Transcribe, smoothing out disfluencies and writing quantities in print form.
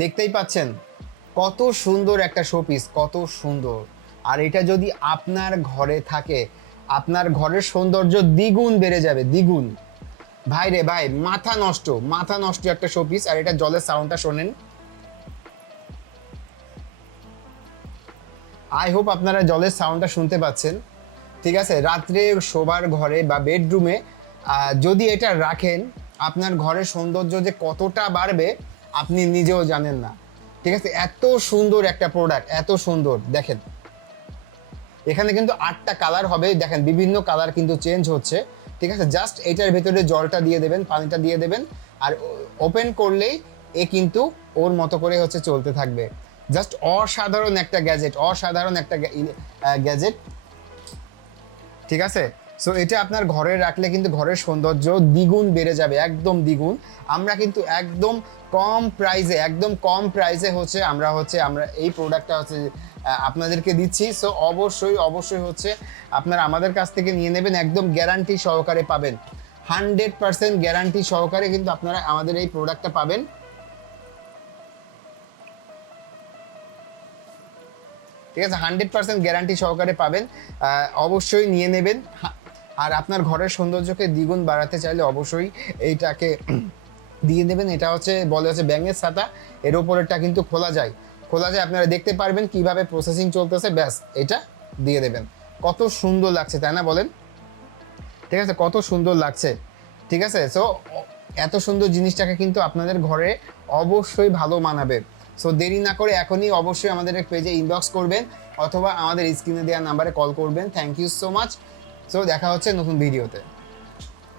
দেখতেই পাচ্ছেন কত সুন্দর একটা শোপিস, কত সুন্দর। আর এটা যদি আপনার ঘরে থাকে, আপনার ঘরের সৌন্দর্য দ্বিগুণ বেড়ে যাবে, দ্বিগুণ। ভাই রে ভাই, মাথা নষ্ট, মাথা নষ্ট একটা শোপিস। আর এটা জলের সাউন্ডটা শোনেন। আই হোপ আপনারা জলের সাউন্ডটা শুনতে পাচ্ছেন। ঠিক আছে, রাত্রে শোবার ঘরে বা বেডরুমে যদি এটা রাখেন, আপনার ঘরের সৌন্দর্য যে কতটা বাড়বে আপনি নিজেও জানেন না। ঠিক আছে, এত সুন্দর একটা প্রোডাক্ট, এত সুন্দর। দেখেন এখানে কিন্তু 8টা কালার হবে, দেখেন বিভিন্ন কালার কিন্তু চেঞ্জ হচ্ছে। ঠিক আছে, জাস্ট এটার ভেতরে জলটা দিয়ে দেবেন, পানিটা দিয়ে দেবেন, আর ওপেন করলেই এ কিন্তু ওর মতো করে হচ্ছে চলতে থাকবে। জাস্ট অসাধারণ একটা গ্যাজেট, অসাধারণ একটা গ্যাজেট। ঠিক আছে, সো এটা আপনার ঘরে রাখলে কিন্তু ঘরের সৌন্দর্য দ্বিগুণ বেড়ে যাবে, একদম দ্বিগুণ। আমরা কিন্তু একদম কম প্রাইসে, একদম কম প্রাইসে হচ্ছে আমরা এই প্রোডাক্টটা হচ্ছে আপনাদেরকে দিচ্ছি। সো অবশ্যই অবশ্যই হচ্ছে আপনারা আমাদের কাছ থেকে নিয়ে নেবেন, একদম গ্যারান্টি সহকারে পাবেন। 100% গ্যারান্টি সহকারে কিন্তু আপনারা আমাদের এই প্রোডাক্টটা পাবেন। ঠিক আছে, 100% গ্যারান্টি সহকারে পাবেন। অবশ্যই নিয়ে নেবেন। আর আপনার ঘরের সৌন্দর্যকে দ্বিগুণ বাড়াতে চাইলে অবশ্যই এইটাকে দিয়ে দেবেন। এটা হচ্ছে বলে হচ্ছে ব্যাঙের ছাতা, এর ওপরেরটা কিন্তু খোলা যায়, খোলা যায়, আপনারা দেখতে পারবেন কিভাবে প্রসেসিং চলতেছে, ব্যাস এটা দিয়ে দেবেন। কত সুন্দর লাগছে তাই না বলেন? ঠিক আছে, কত সুন্দর লাগছে। ঠিক আছে, সো এত সুন্দর জিনিসটাকে কিন্তু আপনাদের ঘরে অবশ্যই ভালো মানাবে। সো দেরি না করে এখনই অবশ্যই আমাদের পেজে ইনবক্স করবেন অথবা আমাদের স্ক্রিনে দেওয়া নাম্বারে কল করবেন। Thank you so much. So দেখা হচ্ছে নতুন ভিডিওতে।